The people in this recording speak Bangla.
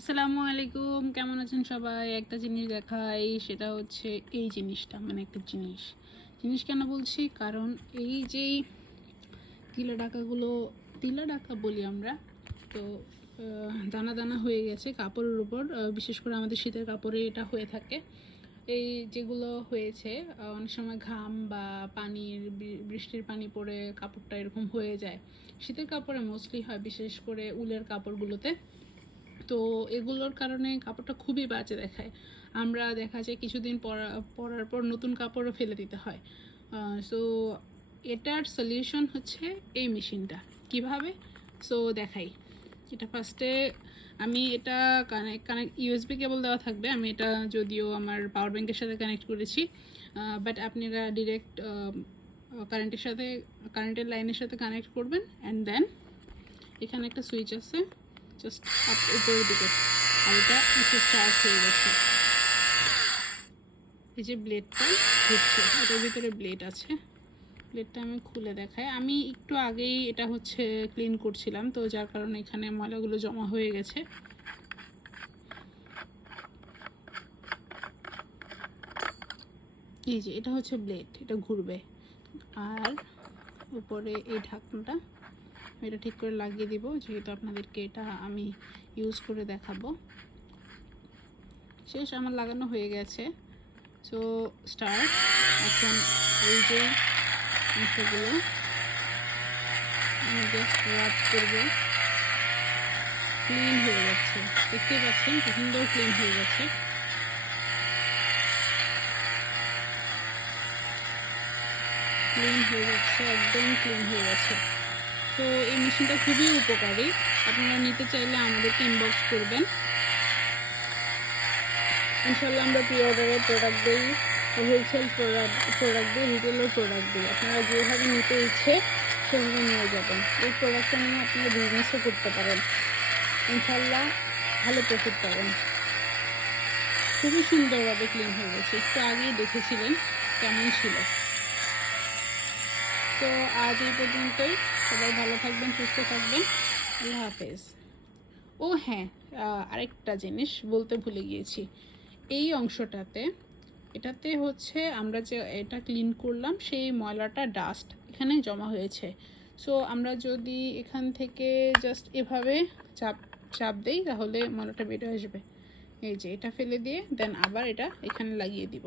আসসালামু আলাইকুম, কেমন আছেন সবাই? একটা জিনিস দেখাই, সেটা হচ্ছে এই জিনিসটা, মানে একটা জিনিস কেন বলছি, কারণ এই যেই তিলা ডাকা বলি আমরা, তো দানা দানা হয়ে গেছে কাপড়ের উপর, বিশেষ করে আমাদের শীতের কাপড়ে এটা হয়ে থাকে। এই যেগুলো হয়েছে, অনেক সময় ঘাম বা বৃষ্টির পানি পড়ে কাপড়টা এরকম হয়ে যায়। শীতের কাপড়ে মোস্টলি হয়, বিশেষ করে উলের কাপড়গুলোতে। তো এগুলোর কারণে কাপড়টা খুবই বাজে দেখায়। আমরা দেখা যায় কিছুদিন পরার পর নতুন কাপড়ও ফেলে দিতে হয়। সো এটার সলিউশন হচ্ছে এই মেশিনটা। কিভাবে? সো দেখাই। এটা ফার্স্টে আমি এটা কানেক্ট ইউএসবি কেবল দেওয়া থাকবে। আমি এটা যদিও আমার পাওয়ার ব্যাঙ্কের সাথে কানেক্ট করেছি, বাট আপনারা ডিরেক্ট কারেন্টের লাইনের সাথে কানেক্ট করবেন। অ্যান্ড দেন এখানে একটা সুইচ আছে, জাস্ট উপরের দিকে, আর এটা স্টার্ট হয়ে গেছে। এই যে ব্লেডটা ঘুরছে, এটার ভিতরে ব্লেড আছে। ব্লেডটা আমি খুলে দেখাই। আমি একটু আগেই এটা হচ্ছে ক্লিন করছিলাম, তো যার কারণে এখানে ময়লাগুলো জমা হয়ে গেছে। এই যে এটা হচ্ছে ব্লেড, এটা ঘুরবে। আর উপরে এই ঢাকনাটা এটা ঠিক করে লাগিয়ে দিব, যেহেতু আপনাদেরকে এটা আমি ইউজ করে দেখাবো। শেষ, আমার লাগানো হয়ে গেছে। So start. এখন এই যে অংশগুলো আমি জাস্ট রাব করবো, ক্লিন হয়ে যাচ্ছে। দেখতে পাচ্ছেন কি সুন্দর ক্লিন হয়ে গেছে। একদম ক্লিন হয়ে গেছে। তো এই মেশিনটা খুবই উপকারী। আপনারা নিতে চাইলে আমাদেরকে ইনবক্স করবেন। ইনশাল্লাহ আমরা প্রি অর্ডারের প্রোডাক্ট দিই, হোলসেল প্রোডাক্ট দিই, রিটেলের প্রোডাক্ট দিই। আপনারা যেভাবে নিতে ইচ্ছে সেভাবে নিয়ে যাবেন। এই প্রোডাক্টটা নিয়ে আপনারা বিজনেসও করতে পারেন, ইনশাল্লাহ ভালো প্রফিট পাবেন। খুবই সুন্দরভাবে ক্লিন হয়ে গেছে। একটু আগেই দেখেছিলেন কেমন ছিল। তো আজ এই পর্যন্তই। সবাই ভালো থাকবেন, সুস্থ থাকবেন। আল্লাহ হাফেজ। ও হ্যাঁ, আরেকটা জিনিস বলতে ভুলে গিয়েছি। এই অংশটাতে, এটাতে হচ্ছে আমরা যে এটা ক্লিন করলাম, সেই ময়লাটা ডাস্ট এখানে জমা হয়েছে। সো আমরা যদি এখান থেকে জাস্ট এভাবে চাপ দেই, তাহলে ময়লাটা বেরিয়ে আসবে। এই যে এটা ফেলে দিয়ে দেন আবার এটা এখানে লাগিয়ে দিব।